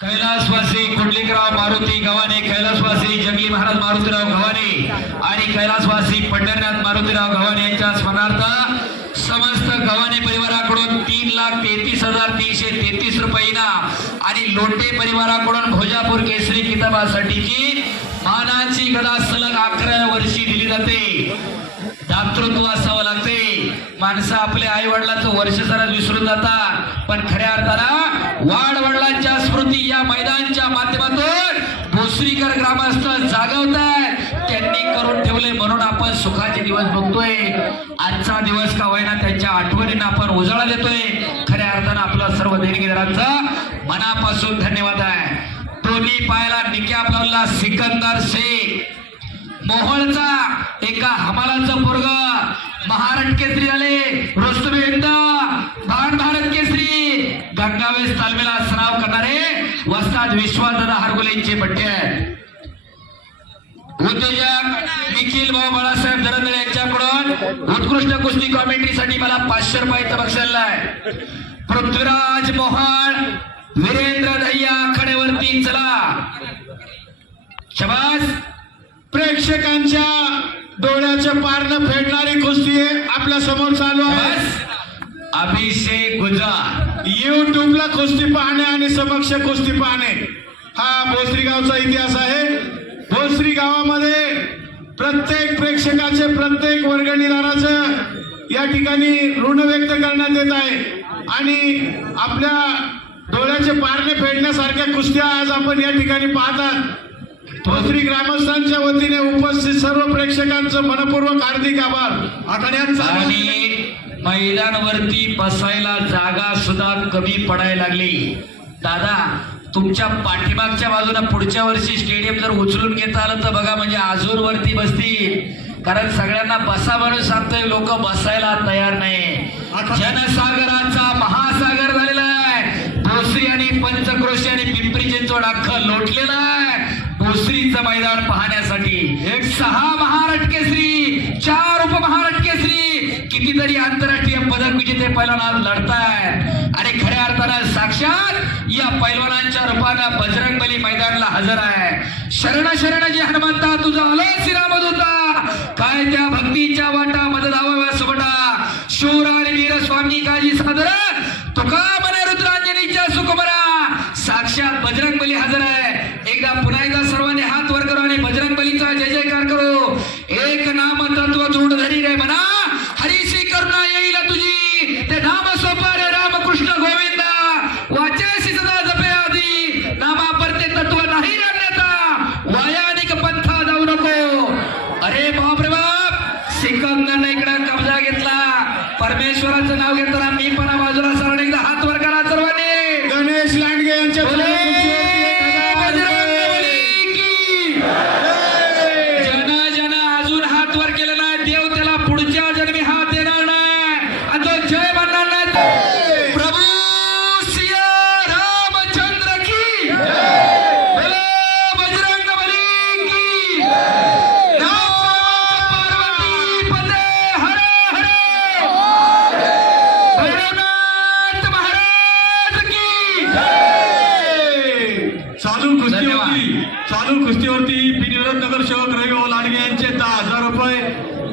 कैलासवासी कुंडलिकराव मारुती गव्हाणे कैलासवासी जंगली महाराज मारुतीराव गव्हाणे आणि कैलासवासी पंढरनाथ मारुतीराव गव्हाणे यांच्या स्मरणार्थ समस्त गव्हाणे परिवाराकडून तीन लाख तेहतीस हजार तीनशे तेहतीस रुपये आणि लोटे परिवाराकडून भोजापूर केसरी किताबासाठीची मानाची गदा सलग अकरा वर्षी दिली जाते. दातृत्व असावं लागते. माणसं आपल्या आई वडिलांचं वर्ष जरा विसरून जातात पण खऱ्या अर्थानं वाडवडिलांच्या स्मृती या मैदानच्या माध्यमातून भोसरीकर ग्रामस्थ जागवतात त्यांनी करून ठेवले म्हणून आपण सुखाचे दिवस बघतोय. आजचा दिवस का होईना त्यांच्या आठवणींना आपण उजाळा देतोय. खऱ्या अर्थानं आपलं सर्व देणगीदारांचं मनापासून धन्यवाद आहे. दोन्ही पायाला निक्याप लावला सिकंदर शेख मोहळचा एका हमालाचं पोरग. महाराष्ट्र केसरी आले. रोस्तुम हिंद भान भारत केसरी गंगावेश तालमीला सराव करणारे वस्ताद विश्वासदादा हरगुलेंचे बड्डे आहेत. उद्योजक निखिल भाऊ बाळासाहेब दरंदळे यांच्याकडून उत्कृष्ट कुस्ती कॉमेंट्रीसाठी मला पाचशे रुपयाचा बक्षीस आहे. पृथ्वीराज मोहन वीरेंद्र दय्या खडेवरती चला. शबास. प्रेक्षकांच्या डोळ्याच्या पारनं फेडणारी कुस्ती आपल्यासमोर चालू आहे. अभिषेक गुजर. युट्यूबला कुस्ती पाहणे आणि समक्ष कुस्ती पाहणे. हा भोसरी गावचा इतिहास आहे. भोसरी गावामध्ये प्रत्येक प्रेक्षकाचे प्रत्येक वर्गणीदाराचं या ठिकाणी ऋण व्यक्त करण्यात येत आहे. आणि आपल्या डोळ्याचे पारणे फेडण्यासारख्या कुस्त्या आज आपण या ठिकाणी पाहतात. भोसरी ग्रामस्थांच्या वतीने उपस्थित सर्व प्रेक्षकांचं मनपूर्वक हार्दिक आभार. आखाड्यांचा आणि मैदानवरती बसायला जागा सुद्धा कमी पडायला लागली. दादा तुमच्या पाठीमागच्या बाजूला पुढच्या वर्षी स्टेडियम जर उचलून घेता आलं तर बघा म्हणजे अजून वरती बसतील. कारण सगळ्यांना बसा म्हणून सांगतोय लोक बसायला तयार नाही जनसागराचा महासागर झालेला आहे. भोसरी आणि पंचक्रोशी आणि पिंपरी चिंचवड अख्खं लोटलेलं आहे. भोसरीचं मैदान पाहण्यासाठी एक सहा महाराष्ट्र केसरी चार उपमहाराष्ट्र केसरी कितीतरी आंतरराष्ट्रीय पदक विजेते पैलवान लढतायत. आणि खऱ्या अर्थानं साक्षात या पैलवानांच्या रूपानं बजरंग बली मैदानाला हजर आहे. शरण शरण जे हनुमंता तुझा आलय श्रीरामद होता काय त्या परमेश्वराचं नाव घेताना मी पण बाजूला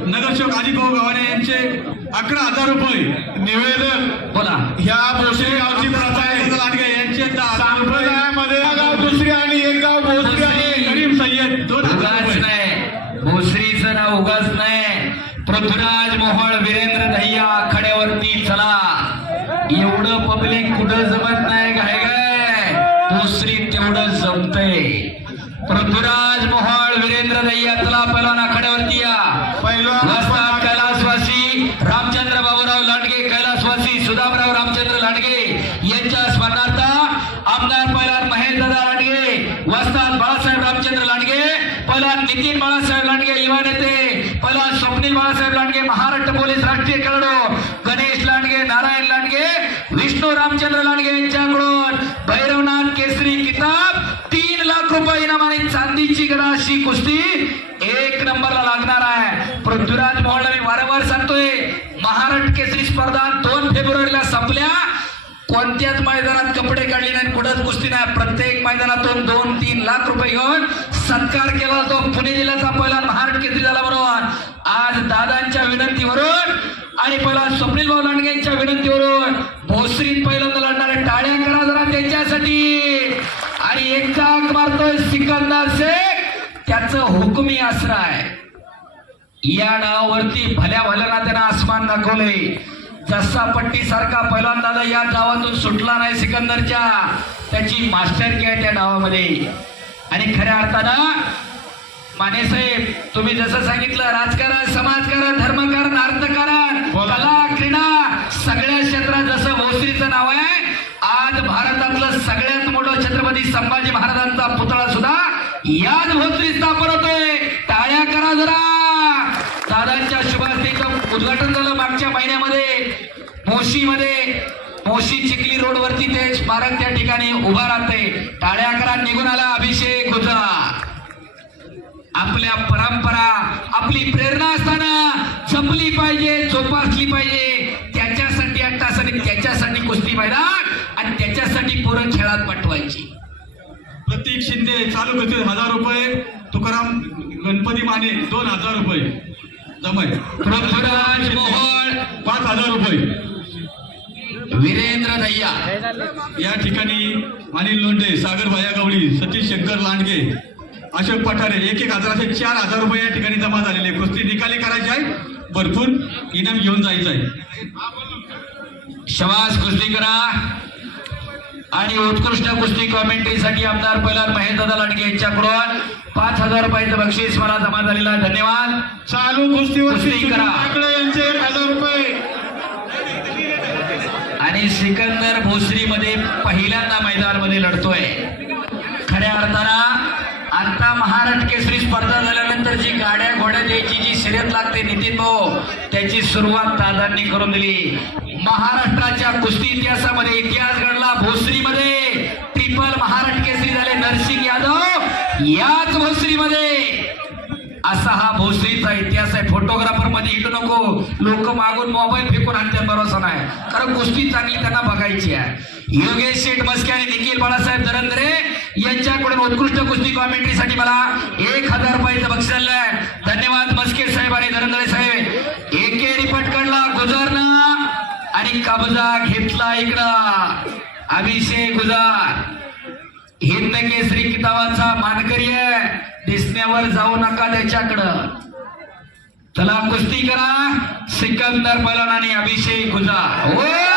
नगरसेवक अजितभाऊ गव्हाणे यांचे अकरा हजार रुपये निवेदन. बोला. ह्या भोसरी गावची प्रथा आहे. लांडगे यांचे संप्रदायामध्ये गाव दुसरी आणि एक गाव भोसरी आणि करीम सय्यद दोन हजार नाही. भोसरीचं नाव उगाच नाही. पृथ्वीराज मोहळ वीरेंद्र दह्या आखाड्यावरती चला. एवढं पब्लिक कुठं जमत नाही काय काय भोसरी तेवढं जमतंय. पृथ्वीराज मोहळ वीरेंद्र दह्या चला पहिला आखाड्यावरती या पहिलवान वस्ताद कैलासवासी रामचंद्र बाबूराव लांडगे कैलासवासी सुदामराव रामचंद्र लांडगे यांच्या स्मरणार्थ आमदार पैलान महेश दादा लांडगे वस्ताद बाळासाहेब रामचंद्र लांडगे पैलान नितीन बाळासाहेब लांडगे युवा नेते पैलान स्वप्नील बाळासाहेब लांडगे महाराष्ट्र पोलीस राष्ट्रीय खेळाडू गणेश लांडगे नारायण लांडगे विष्णू रामचंद्र लांडगे यांच्याकडून भैरवनाथ केसरी किताब तीन लाख रुपये इनाम आणि चांदीची गदा अशी कुस्ती एक नंबरला लागणार आहे. पृथ्वीराज मोहनला मी वारंवार सांगतोय महाराष्ट्र केसरी स्पर्धा दोन फेब्रुवारीला संपल्या. कोणत्याच मैदानात कपडे काढले नाही कुठंच कुस्ती नाही. प्रत्येक मैदानातून दोन तीन लाख रुपये घेऊन सत्कार केला तो पुणे जिल्ह्याचा पहिला महाराष्ट्र केसरी झाला बरोबर. आज दादांच्या विनंतीवरून आणि पहिला स्वप्नील भाऊ लांडग्यांच्या विनंतीवरून भोसरीत पहिल्यांदा लढणारे टाळ्या करा जरा त्यांच्यासाठी. आणि एक चाक मारतोय सिकंदर शेख. त्याचं हुकुमी आसरा आहे या नावावरती भल्या भल्याना त्यांना आसमान दाखवले जसा पट्टी सारखा पहिल्यांदा या डावातून सुटला नाही सिकंदरच्या त्याची मास्टर आहे त्या डावामध्ये आणि खऱ्या अर्थानं माने साहेब तुम्ही जसं सांगितलं राजकारण समाजकारण धर्मकारण अर्थकारण. कला क्रीडा सगळ्या क्षेत्रात जसं भोसरीचं नाव आहे आज भारतातलं सगळ्यात मोठं छत्रपती संभाजी महाराजांचा पुतळा सुद्धा याच भोसरी स्थापन होतोय टाळ्या करा जरा दादांच्या शुभास्तीचं उद्घाटन झालं मागच्या महिन्यामध्ये. मोशीमध्ये. मोशी चिखली रोडवरती ते स्मारक त्या ठिकाणी उभा राहते. टाळ्या करा निघून आला अभिषेक होता. आपल्या परंपरा आपली प्रेरणा असताना जपली पाहिजे जोपासली पाहिजे. त्याच्यासाठी अट्टासाठी त्याच्यासाठी कुस्ती मैदान आणि त्याच्यासाठी पोरं खेळात पाठवायची प्रतीक शिंदे चालू करते हजार रुपये. तुकाराम गणपती माने दोन हजार रुपये. जमय पृथ्वीराज मोहन पाच हजार रुपये. वीरेंद्र नय्या या ठिकाणी अनिल लोंढे सागर भाया गवळी सतीश शंकर लांडगे अशोक पठारे एक एक हजाराचे चार हजार रुपये या ठिकाणी जमा झालेले कुस्ती निकाली करायची आहे. भरपूर इनाम घेऊन जायचं आहे. शवास कुस्ती करा. आणि उत्कृष्ट कुस्ती कॉमेंट्रीसाठी आमदार पहिला महेशदादा लांडगे यांच्याकडून पाच हजार रुपयाचं बक्षीस मला जमा झालेला आहे. धन्यवाद. चालू कुस्तीवर कुस्ती करा. यांचे एक हजार रुपये. आणि सिकंदर भोसरीमध्ये पहिल्यांदा मैदानामध्ये लढतोय. खऱ्या अर्थानं आता महाराष्ट्र केसरी स्पर्धा झाल्यानंतर जी गाड्या घोड्या द्यायची जी शर्यत लागते नितीन भाऊ त्याची सुरुवात दादांनी करून दिली. महाराष्ट्राच्या कुस्ती इतिहासामध्ये इतिहास घडला भोसरीमध्ये ट्रिपल महाराष्ट्र केसरी झाले नरसिंग यादव. भोसरीमध्ये असा हा भोसरीचा इतिहास आहे. फोटोग्राफरमध्ये हिटू नको. लोक मागून मोबाईल फेकून आणतात भरोसा नाही. कारण कुस्ती चांगली त्यांना बघायची आहे. योगेश शेठ मस्के आणि निखिल बाळासाहेब धरंद्रे यांच्याकडून उत्कृष्ट कुस्ती कॉमेंट्रीसाठी मला एक हजार रुपयाचं बक्षीस आलेलं आहे. धन्यवाद मस्के साहेब आणि धरंद्रे साहेब. एकेरी पटकडला गुजरनं आणि कब्जा घेतला इकडं. अभिषेक गुजार. हिंद केसरी किताबाचा मानकरी आहे. दिसण्यावर जाऊ नका त्याच्याकडं. चला कुस्ती करा. सिकंदर बलन आणि अभिषेक गुजा. हो!